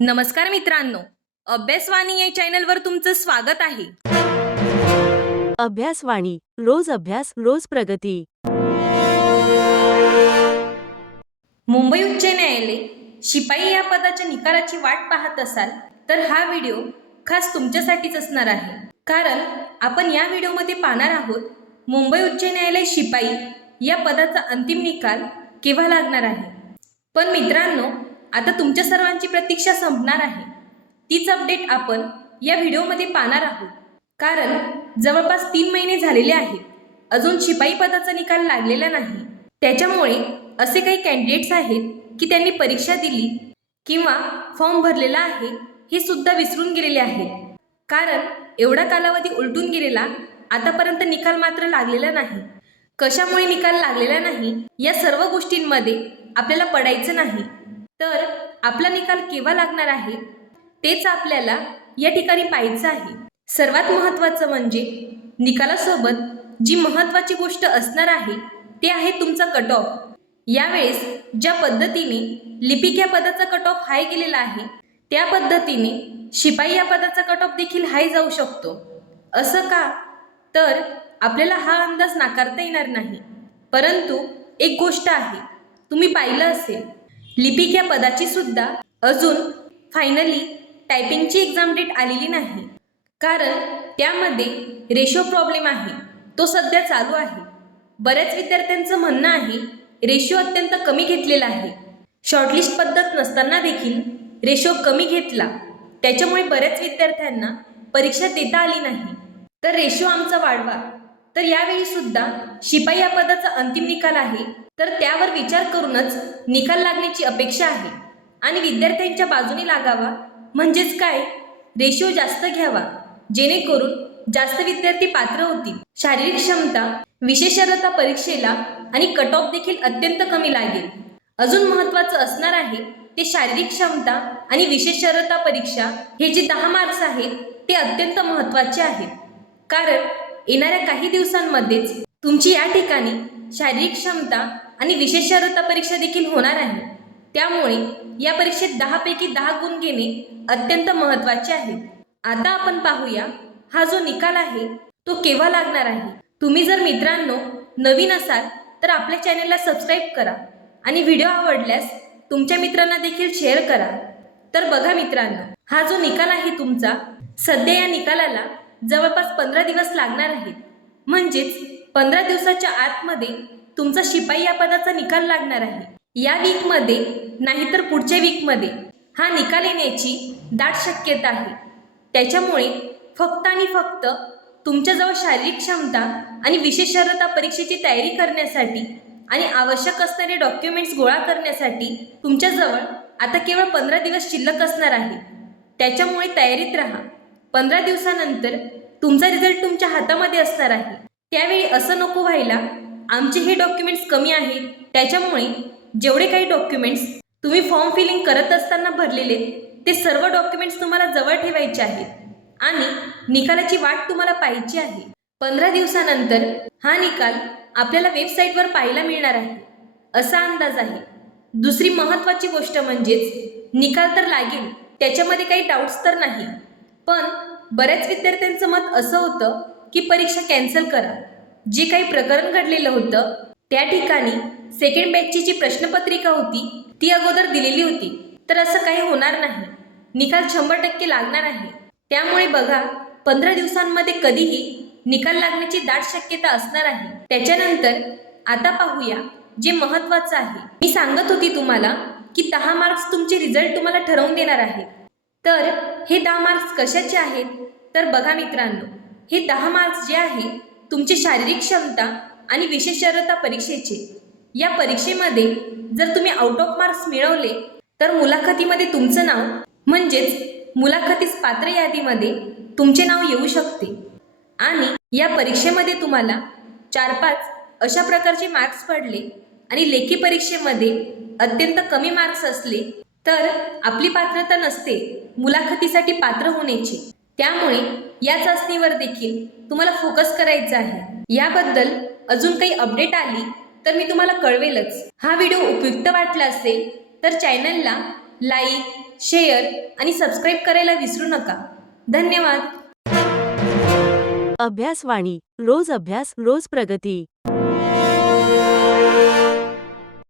नमस्कार मित्रांनो, अभ्यासवाणी या चॅनलवर तुमचं स्वागत आहे. अभ्यासवाणी, रोज अभ्यास, रोज प्रगती. मुंबई उच्च न्यायालय शिपाई या पदाच्या निकालाची वाट पाहत असाल तर हा व्हिडिओ खास तुमच्यासाठीच असणार आहे. कारण आपण या व्हिडिओमध्ये पाहणार आहोत मुंबई उच्च न्यायालय शिपाई या पदाचा अंतिम निकाल केव्हा लागणार आहे. पण मित्रांनो, आता तुमच्या सर्वांची प्रतीक्षा संपणार आहे. तीच अपडेट आपण या व्हिडिओमध्ये पाहणार आहोत. कारण जवळपास 3 महिने झालेले आहेत, अजून शिपाई पदाचा निकाल लागलेला नाही. त्याच्यामुळे असे काही कॅन्डिडेट्स आहेत की त्यांनी परीक्षा दिली किंवा फॉर्म भरलेला आहे हे सुद्धा विसरून गेलेले आहेत. कारण एवढा कालावधी उलटून गेलेला, आतापर्यंत निकाल मात्र लागलेला नाही. कशामुळे निकाल लागलेला नाही या सर्व गोष्टींमध्ये आपल्याला पडायचं नाही. तर आपला निकाल केव्हा लागणार आहे तेच आपल्याला या ठिकाणी पाहायचं आहे. सर्वात महत्त्वाचं म्हणजे निकालासोबत जी महत्त्वाची गोष्ट असणार आहे ते आहे तुमचा कट ऑफ. यावेळेस ज्या पद्धतीने लिपिक या पदाचा कट ऑफ हाय गेलेला आहे त्या पद्धतीने शिपाई या पदाचा कट ऑफ देखील हाय जाऊ शकतो. असं का? तर आपल्याला हा अंदाज नाकारता येणार नाही. परंतु एक गोष्ट आहे, तुम्ही पाहिलं असेल लिपिक या पदाची सुद्धा अजून फायनली टायपिंगची एक्झाम डेट आलेली नाही. कारण त्यामध्ये रेशो प्रॉब्लेम आहे, तो सध्या चालू आहे. बऱ्याच विद्यार्थ्यांचं म्हणणं आहे रेशो अत्यंत कमी घेतलेला आहे. शॉर्टलिस्ट पद्धत नसताना देखील रेशो कमी घेतला, त्याच्यामुळे बऱ्याच विद्यार्थ्यांना परीक्षा देता आली नाही. तर रेशो आमचा वाढवा. तर यावेळी सुद्धा शिपाई या पदाचा अंतिम निकाल आहे, तर त्यावर विचार करूनच निकाल लागण्याची अपेक्षा आहे. आणि विद्यार्थ्यांच्या बाजूने लागावा, म्हणजेच काय, रेशो जास्त घ्यावा, जेणेकरून जास्त विद्यार्थी पात्र होतील. शारीरिक क्षमता विशेषार्हता परीक्षेला आणि कट ऑफ देखील अत्यंत कमी लागेल. अजून महत्त्वाचं असणार आहे ते शारीरिक क्षमता आणि विशेषार्हता परीक्षा, हे जे 10 मार्क्स आहेत ते अत्यंत महत्त्वाचे आहेत. कारण येणाऱ्या काही दिवसांमध्येच तुमची या ठिकाणी शारीरिक क्षमता आणि विशेषार्हता परीक्षा देखील होणार आहे. त्यामुळे या परीक्षेत 10 पैकी 10 गुण घेणे अत्यंत महत्त्वाचे आहे. आता आपण पाहूया हा जो निकाल आहे तो केव्हा लागणार आहे. तुम्ही जर मित्रांनो नवीन असाल तर आपल्या चॅनलला सबस्क्राईब करा आणि व्हिडिओ आवडल्यास तुमच्या मित्रांना देखील शेअर करा. तर बघा मित्रांनो, हा जो निकाल आहे तुमचा, सध्या या निकालाला जवळपास 15 दिवस लागणार आहेत. म्हणजेच 15 दिवसाच्या आतमध्ये तुमचा शिपाई या पदाचा निकाल लागणार आहे. या वीकमध्ये नाहीतर पुढच्या वीकमध्ये हा निकाल येण्याची दाट शक्यता आहे. त्याच्यामुळे फक्त आणि फक्त तुमच्याजवळ शारीरिक क्षमता आणि विशेषार्हता परीक्षेची तयारी करण्यासाठी आणि आवश्यक असणारे डॉक्युमेंट्स गोळा करण्यासाठी तुमच्याजवळ आता केवळ 15 दिवस शिल्लक असणार आहे. त्याच्यामुळे तयारीत राहा. 15 दिवसानंतर तुमचा रिझल्ट तुमच्या हातामध्ये असणार आहे. त्यावेळी असं नको व्हायला आमचे हे डॉक्युमेंट्स कमी आहेत, त्याच्यामुळे जेवढे काही डॉक्युमेंट्स तुम्ही फॉर्म फिलिंग करत असताना भरलेले ते सर्व डॉक्युमेंट्स तुम्हाला जवळ ठेवायचे आहेत आणि निकालाची वाट तुम्हाला पाहायची आहे. 15 दिवसानंतर हा निकाल आपल्याला वेबसाईटवर पाहायला मिळणार आहे असा अंदाज आहे. दुसरी महत्त्वाची गोष्ट म्हणजेच निकाल तर लागेल, त्याच्यामध्ये काही डाऊट्स तर नाही. पण बऱ्याच विद्यार्थ्यांचं मत असं होतं की परीक्षा कॅन्सल करा. जे काही प्रकरण घडलेलं होतं त्या ठिकाणी सेकंड बॅचची जी प्रश्नपत्रिका होती ती अगोदर दिलेली होती, तर असं काही होणार नाही. निकाल 100% लागणार आहे. त्यामुळे बघा, 15 दिवसांमध्ये कधीही निकाल लागण्याची दाट शक्यता असणार आहे. त्याच्यानंतर आता पाहूया जे महत्त्वाचं आहे. मी सांगत होती तुम्हाला की 10 मार्क्स तुमचे रिझल्ट तुम्हाला ठरवून देणार आहेत. तर हे 10 मार्क्स कशाचे आहेत? तर बघा मित्रांनो, हे 10 मार्क्स जे आहे तुमची शारीरिक क्षमता आणि विशेषार्हता परीक्षेचे. या परीक्षेमध्ये जर तुम्ही आउट ऑफ मार्क्स मिळवले तर मुलाखतीमध्ये तुमचं नाव, म्हणजेच मुलाखतीस पात्र यादीमध्ये तुमचे नाव येऊ शकते. आणि या परीक्षेमध्ये तुम्हाला 4-5 अशा प्रकारचे मार्क्स पडले आणि लेखी परीक्षेमध्ये अत्यंत कमी मार्क्स असले तर आपली पात्रता नसते मुलाखतीसाठी पात्र होण्याची. त्यामुळे या चाचणीवर देखील तुम्हाला फोकस करायचा आहे. याबद्दल अजून काही अपडेट आली तर मी तुम्हाला कळवेलच. हा व्हिडिओ उपयुक्त वाटला असेल तर चॅनलला लाईक, शेअर आणि सबस्क्राईब करायला विसरू नका. धन्यवाद. अभ्यासवाणी रोज अभ्यास रोज प्रगती.